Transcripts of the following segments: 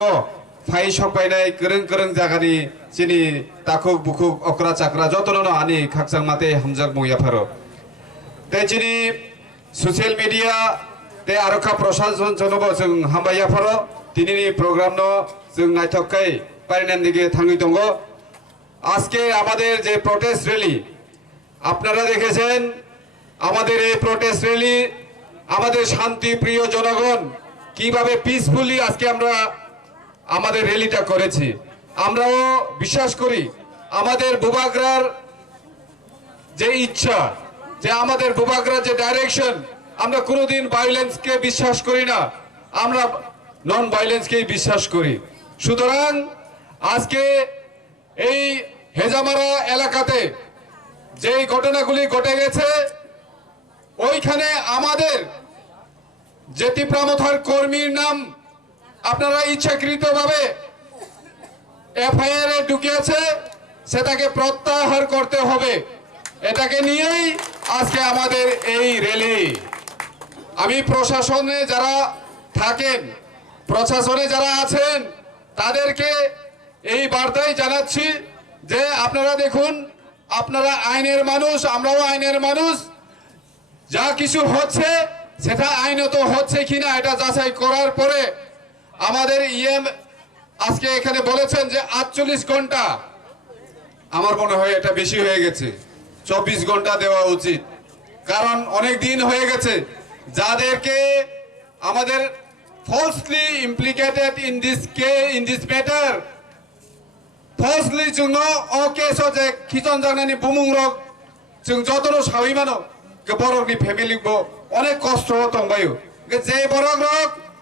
phi सपायनाय गोरों गोरों जागानि चिनि ताकुक बुकुक अक्रा चाक्रा जतनो आनि खाकसां माते हमजाक मुयाफारो ते चिनि सोशल मीडिया ते आरखा प्रशासन जनबो जों हामबायाफारो दिनैनि प्रग्राम नो जों नायथावखाय पारिनान दिगे थांनि दङ আজকে আমাদের যে প্রটেস্ট র্যালি আপনারা দেখেছেন আমাদের এই প্রটেস্ট র্যালি আমাদের শান্তি প্রিয় জনগণ কিভাবে পিসফুলি আজকে আমরা আমাদের র্যালিটা করেছি আমরাও বিশ্বাস করি আমাদের বুবাগরার যে ইচ্ছা যে আমাদের বুবাগরার যে ডাইরেকশন আমরা কোনোদিন ভায়োলেন্সকে বিশ্বাস করি না আমরা নন ভায়োলেন্সকেই বিশ্বাস করি সুতরাং আজকে এই হেজামারা এলাকাতে যে ঘটনাগুলি ঘটে গেছে ওইখানে আমাদের জেতি প্রমথর কর্মীর নাম আপনারা ইচ্ছাকৃতভাবে এফআইআর এ ঢুকিয়েছে সেটাকে প্রত্যাহার করতে হবে এটাকে নিয়েই আজকে আমাদের এই র্যালি আমি প্রশাসনে যারা থাকেন প্রশাসনে যারা আছেন তাদেরকে এই বার্তাই জানাচ্ছি যে আপনারা দেখুন আপনারা আইনের মানুষ আমরাও আইনের মানুষ যা কিছু হচ্ছে সেটা আইনত হচ্ছে কিনা এটা যাচাই করার পরে আমাদের ইএম আজকে এখানে বলেছেন যে 48 ঘন্টা আমার মনে হয় এটা বেশি হয়ে গেছে 24 ঘন্টা দেওয়া উচিত কারণ অনেক দিন হয়ে গেছে যাদেরকে আমাদের falsely implicated in this matter falsely जोंनो ओ केसो जे खिचन जानानि बुमुंरक जों जतनो सावैमानो के बरकनि फेमिलिबो अनेक कष्ट दंबायो जे बरक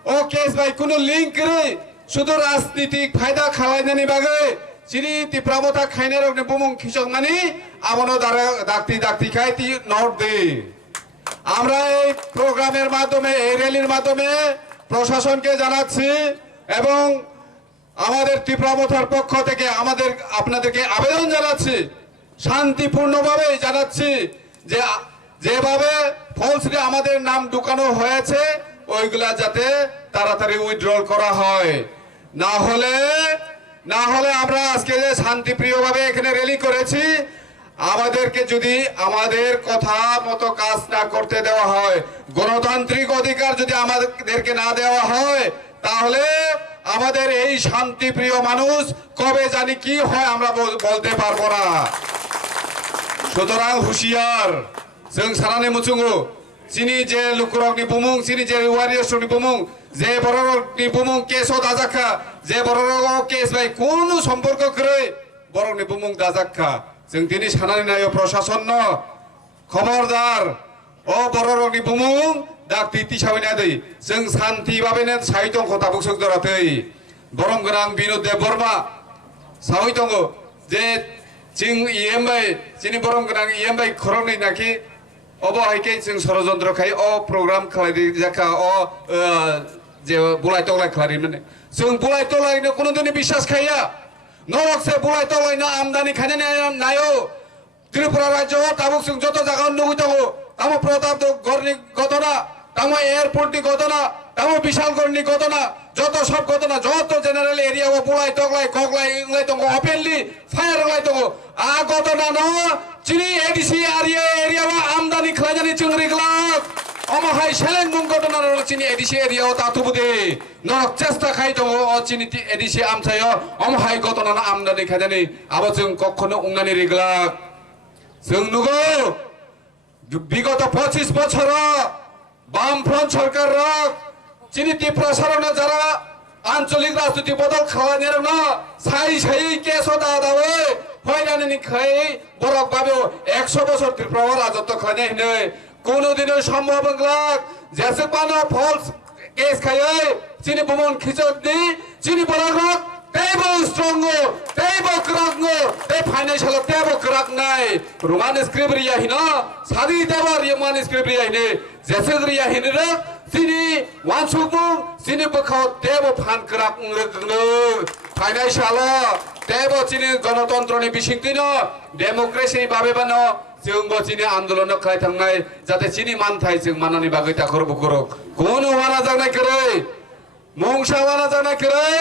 ओ केस बाय कुनो लिंक करै शुधु राजनीतिक फायदा खालायनानि बागै जिनि तिप्रामता खायनारकनि बुमुं खिचकमानि आमनो दारा दाक्ति दाक्ति खायति नोट दे আমরা এই প্রোগ্রামের মাধ্যমে এই র্যালির মাধ্যমে প্রশাসনকে জানাচ্ছি এবং আমাদের ত্রিপুরামথার পক্ষ থেকে আপনাদেরকে আবেদন জানাচ্ছি শান্তিপূর্ণভাবে জানাচ্ছি যে যেভাবে ফলসলি আমাদের নাম ঢুকানো হয়েছে ওইগুলা যাতে তাড়াতাড়ি উইথড্রল করা হয় না হলে আমরা আজকে যে শান্তিপ্রিয়ভাবে এখানে র্যালি করেছি আমাদেরকে যদি আমাদের কথা মতো কাজ না করতে দেওয়া হয় গণতান্ত্রিক অধিকার যদি আমাদেরকে না দেওয়া হয় তাহলে আমাদের এই শান্তিপ্রিয় মানুষ কবে জানি কি হয় আমরা বলতে পারবো না সুতরাং হুঁশিয়ার जों सानानै मुचुङो चिनि जे लुकुरकनि बुमुं चिनि जे वारियर्सनि बुमुं जे बरकनि बुमुं केसो दाजाखा जे बरक केस बाय कोनो सम्पर्क करै बरकनि बुमुं दाजाखा जों दिनै सानानै नायो प्रशासन न खबरदार ओ बरकनि बुमुं दाक्ति तिसावैना दै जों शान्ति बाबेनो साहित्य खथाबुक सोगदराथै बरम गोनां बिनुद देब बर्मा सावै दङ जे जों इएमआई जोंनि बरम गोनां इएमआई खरंनि नाखि अबहायके जों षड़यंत्र खाय अ प्रग्राम खालायदि जाखा अ जे बुलाय तलाय खालायमोन जों बुलाय तलायनो कोनो दिनै বিশ্বাস खाया नरक से बुलाय तलायनो आमदानि खायनो नायो त्रिपुरा राज्य ताबुक जों जत जागा नुगै दङ तामो प्रतापगढ़नि घटना तामो एयारपोर्टनि घटना तामो विशालगढ़नि घटना যত সব ঘটনা যত জেনারেল এরিয়া ও বুলাই তগলাই কগলাই ইংলাই দङ অপেনলি ফায়ার লাই দङ আ ঘটনা ন চিনি এডিসি এরিয়া আমদানি খালাজানি চিংরিগলাক অমহাই সেলেংগুং ঘটনা চিনি এডিসি এরিয়া ও তাতুবুদে নরক চেষ্টা খাই দङ অ চিনি এডিসি আমসায় অমহাই ঘটনা আমদানি খাজানি আবো जों কখনো উংনানি রিগলাক जों नुगो বিগত 25 বছর বামফ্রন্ট সরকার চিনি ত্রিপুরা সরকার যারা আঞ্চলিক রাজনীতি বদল খাওয়ানোর না সাই কেস দাদাবে হয়রানি খাই বরক ভাবে 100 বছর ত্রিপুরা রাজত্ব খাওয়াই নেই কোনোদিনও সম্ভব নয় যেসে পানো ফলস কেস খাই চিনি বুমন খিচক দি চিনি বরক তেবো স্ট্রং তেবো ক্রাক তে ফাইনান্সিয়াল তেবো ক্রাক নাই রোমান স্ক্রিপ্ট রিয়া হিনা সাদি দেবা রোমান স্ক্রিপ্ট রিয়া হিনে যেসে রিয়া হিনে চিনি ওয়ানসুবু চিনি বখাও তেবো ফান ক্রাক ফাইনান্সিয়াল তেবো চিনি গণতন্ত্রনি বিশিংতিন ডেমোক্রেসি ভাবে বানো जोंबो चिनि आंदोलन खाय थांनाय जाते चिनि मानथाय जों मानानि बागै ताखर बुखरक कोन वाना जानाय करै मंसा वाना जानाय करै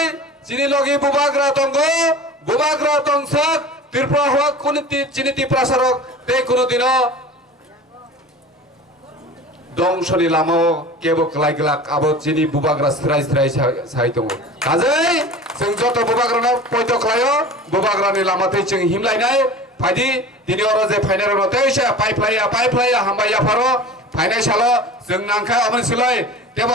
চিনি লগি বুবাগ্রা তঙ্গ বুবাগ্রা তংসাক ত্রিপুরা হওয়া কোন চিনি ত্রিপ্রাসারক তে কোনদিনও দংশনি লামো কেবো ক্লাইগ্লাক আবো চিনি বুবাग्रा स्राय स्राय साइ दङ काजै जों जत बुबाग्रानो पयत क्लायो बुबाग्रानि लामाथै जों हिमलायनाय फाइदि दिनै अर जे फाइनाल रतेसे पाइपलाया हामबाया फारो फाइनाल सालो जों नांखा अमनसिलै देबो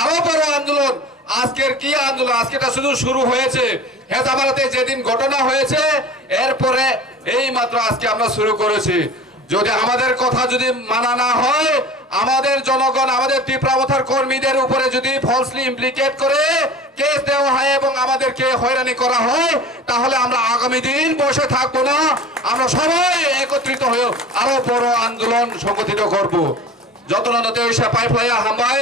আরো বড় আন্দোলন আজকের কি আন্দোলন আজকেটা শুধু শুরু হয়েছে হেজামারাতে যেদিন ঘটনা হয়েছে এরপরে এই মাত্র আজকে আমরা শুরু করেছি যদি আমাদের কথা যদি মানা না হয় আমাদের জনগণ আমাদের ত্রিপুরামথার কর্মীদের উপরে যদি ফলসলি ইমপ্লিকেট করে কেস দেওয়া হয় এবং আমাদেরকে হয়রানি করা হয় তাহলে আমরা আগামী দিন বসে থাকবো না আমরা সবাই একত্রিত হয়ে আরো বড় আন্দোলন সংগঠিত করব যত নতে পাইপলাইয়া হামবাই